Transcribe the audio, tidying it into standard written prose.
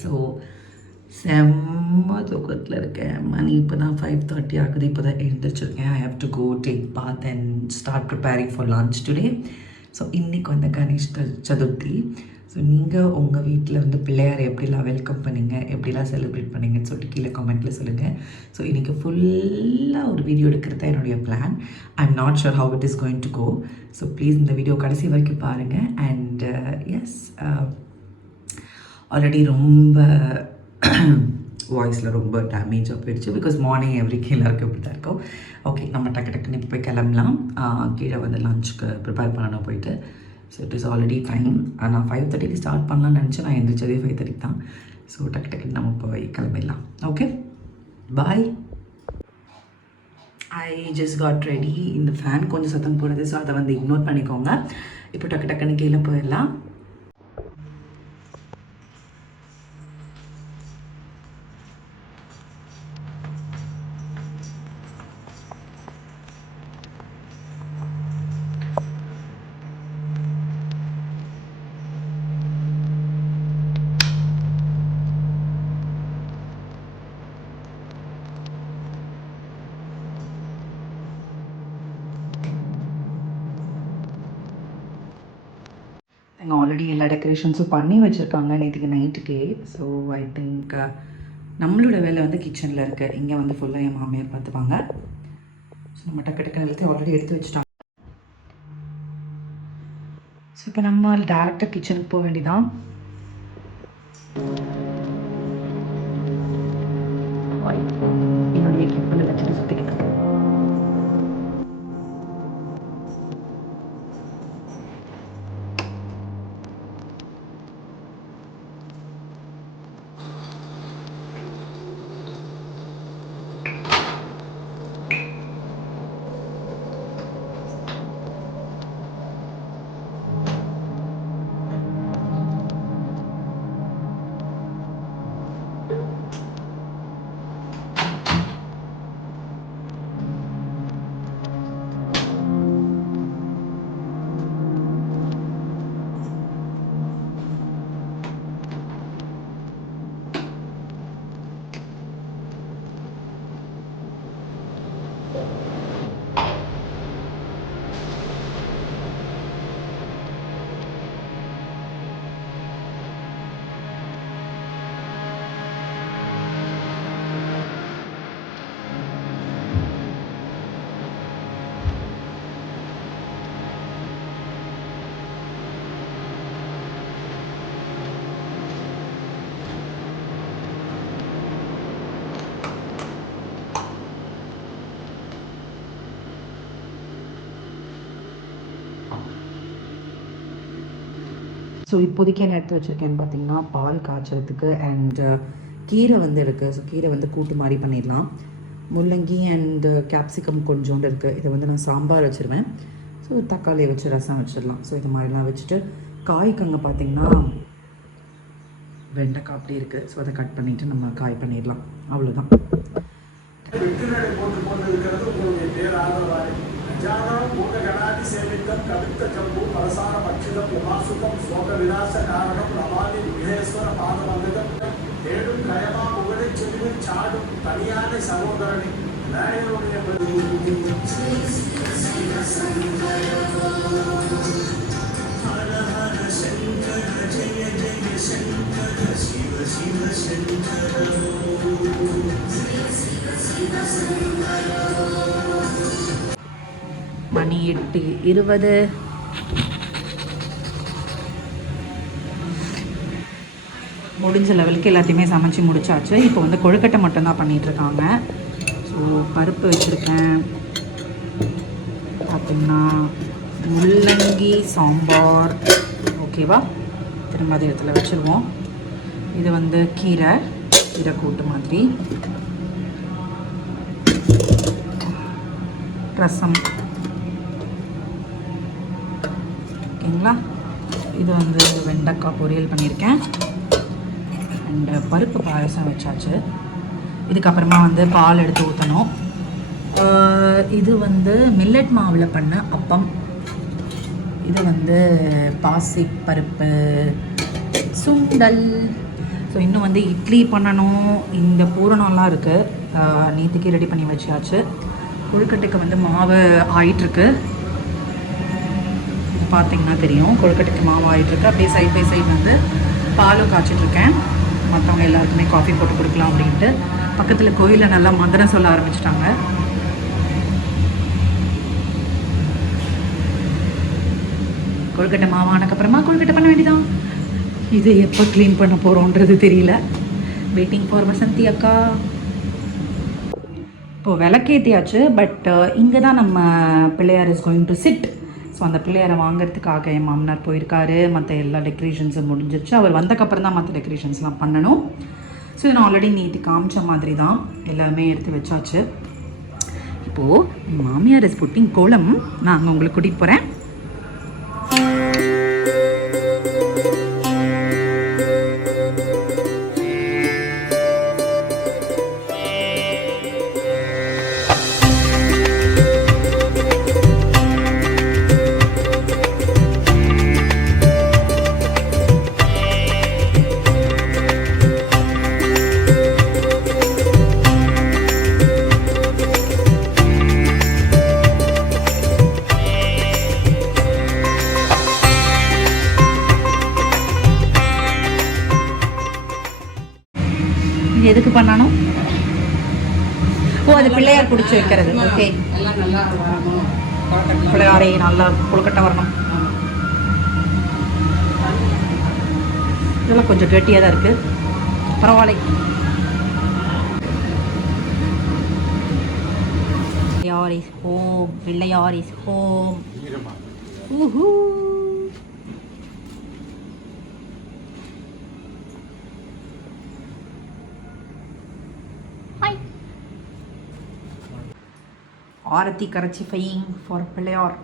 So செம்ம தூக்கத்தில் இருக்கேன். மணி இப்போ தான் 5:30 ஆகுது. இப்போ தான் எழுந்திரிச்சிருக்கேன். I have to go take bath and start preparing for lunch today. So இன்றைக்கி வந்து கணேஷ் சதுர்த்தி. ஸோ நீங்கள் உங்கள் வீட்டில் வந்து பிள்ளையார் எப்படிலாம் வெல்கம் பண்ணிங்க, எப்படிலாம் செலிப்ரேட் பண்ணிங்கன்னு சொல்லிட்டு கீழே கமெண்ட்டில் சொல்லுங்கள். ஸோ இன்றைக்கி ஃபுல்லாக ஒரு வீடியோ எடுக்கிறது தான் என்னுடைய plan. I am not sure how it is going to go. So please இந்த வீடியோ கடைசி வரைக்கும் பாருங்கள். அண்ட் எஸ், ஆல்ரெடி ரொம்ப வாய்ஸில் ரொம்ப டேமேஜாக போயிடுச்சு. பிகாஸ் மார்னிங் எவ்ரிக்கு எல்லாருக்கும் இப்படி தான் இருக்கும். ஓகே, நம்ம டக்கு இப்போ போய் கிளம்பலாம். கீழே வந்து லஞ்சுக்கு ப்ரிப்பேர் பண்ணணும் போயிட்டு. So it is already time. நான் 5:30 ஸ்டார்ட் பண்ணலான்னு நினச்சேன். நான் எந்திரிச்சதே 5:30 தான். ஸோ டக்கு நம்ம போய் கிளம்பிடலாம். Okay, bye. I just got ready. இந்த ஃபேன் கொஞ்சம் சத்தம் போடுது, ஸோ அதை வந்து இக்னோர் பண்ணிக்கோங்க. இப்போ டக்குன்னு கீழே போயிடலாம். எங்கள் ஆல்ரெடி எல்லா டெக்கரேஷன்ஸும் பண்ணி வச்சுருக்காங்க நேற்றுக்கு நைட்டுக்கே. ஸோ ஐ திங்க் நம்மளோட வேலை வந்து கிச்சனில் இருக்குது. இங்கே வந்து ஃபுல்லாக என் மாமியார் பார்த்துப்பாங்க. ஸோ நம்ம டக்கு எல்லாத்தையும் ஆல்ரெடி எடுத்து வச்சுட்டாங்க. ஸோ இப்போ நம்ம டேரெக்டாக கிச்சனுக்கு போக வேண்டியதான். என்னுடைய கிளிப்பில் வச்சுட்டு சுற்றிக்கிட்டு ஸோ இப்போதைக்கு என்ன எடுத்து வச்சுருக்கேன்னு பார்த்தீங்கன்னா, பால் காய்ச்சறதுக்கு அண்ட் கீரை வந்து இருக்குது. ஸோ கீரை வந்து கூட்டு மாதிரி பண்ணிடலாம். முள்ளங்கி அண்ட் கேப்சிகம் கொஞ்சோண்டு இருக்குது. இதை வந்து நான் சாம்பார் வச்சுருவேன். ஸோ தக்காளியை வச்சு ரசம் வச்சிடலாம். ஸோ இது மாதிரிலாம் வச்சுட்டு காய்க்கு அங்கே பார்த்திங்கன்னா வெண்டைக்காய் அப்படி இருக்குது. ஸோ அதை கட் பண்ணிவிட்டு நம்ம காய் பண்ணிடலாம். அவ்வளோதான். சேமித்தம் கவித்த ஜம்பு பரசார பட்சிதம் உமாசுதம் சோக விநாச காரணம் ரமானி விகேஸ்வர பாதமந்தம் தேடும் கயமா புகழை செல்வி சாடும் தனியான சகோதரனி நாயனுடைய ஹர ஹர சங்கர ஜெய ஜெய சங்கர சிவ சிவ சங்கர மணி 8:20. முடிஞ்ச லெவலுக்கு எல்லாத்தையுமே சமைச்சு முடிச்சாச்சு. இப்போ வந்து கொழுக்கட்டை மட்டும்தான் பண்ணிகிட்ருக்காங்க. ஸோ பருப்பு வச்சுருக்கேன். பார்த்திங்கன்னா முள்ளங்கி சாம்பார். ஓகேவா, திரும்ப அதே இடத்துல வச்சுருவோம். இது வந்து கீரை கூட்டு மாதிரி. ரசம். ஓகேங்களா, இது வந்து வெண்டைக்காய் பொரியல் பண்ணியிருக்கேன். அண்டு பருப்பு பாயசம் வச்சாச்சு. இதுக்கப்புறமா வந்து பால் எடுத்து ஊற்றணும். இது வந்து மில்லட் மாவில் பண்ண அப்பம். இது வந்து பாசி பருப்பு சுண்டல். ஸோ இன்னும் வந்து இட்லி பண்ணணும். இந்த பூரணம்லாம் இருக்குது, நேற்றுக்கே ரெடி பண்ணி வச்சாச்சு. கொழுக்கட்டைக்கு வந்து மாவு ஆயிட்டுருக்கு, பார்த்தீங்கன்னா தெரியும். கொழுக்கட்டைக்கு மாவு ஆகிட்டுருக்கு. அப்படியே சைட் பை சைட் வந்து பாலும் காய்ச்சிட்ருக்கேன். மற்றவங்க எல்லாருக்குமே காஃபி போட்டு கொடுக்கலாம் அப்படின்ட்டு. பக்கத்தில் கோயிலில் நல்லா மந்திரம் சொல்ல ஆரம்பிச்சிட்டாங்க. கொழுக்கட்டை மாவானக்கப்புறமா கொழுக்கட்டை பண்ண வேண்டியதான். இது எப்போ க்ளீன் பண்ண போகிறோன்றது தெரியல. வெயிட்டிங் ஃபார் வசந்தி அக்கா. இப்போது விளக்கேற்றியாச்சு. பட் இங்கே தான் நம்ம Pillaiyar is going to sit. So அந்த பிள்ளையாரை வாங்கிறதுக்காக என் மாமனார் போயிருக்காரு. மற்ற எல்லா டெக்கரேஷன்ஸும் முடிஞ்சிருச்சு. அவர் வந்தக்கப்புறம் தான் மற்ற டெக்கரேஷன்ஸ்லாம் பண்ணணும். ஸோ நான் ஆல்ரெடி நேற்று காமிச்ச மாதிரி தான் எல்லாமே எடுத்து வச்சாச்சு. இப்போது என் மாமியார் இஸ் புட்டிங் கோலம். நான் அங்கே உங்களுக்கு கூட்டிகிட்டு போகிறேன். எதுக்கு பண்ணணும்? ஓ, அது பிள்ளையார் பிடிச்சி வைக்கிறது. ஓகே, பிள்ளையாரே நல்லா கொழுக்கட்டை வரணும். இதெல்லாம் கொஞ்சம் கெட்டியாக தான் இருக்குது, பரவாயில்லை. Pillaiyar is home, Pillaiyar is home. ஊஹூ. ஆரத்தி கரைச்சி ஃபையிங் ஃபார் பிள்ளையார்.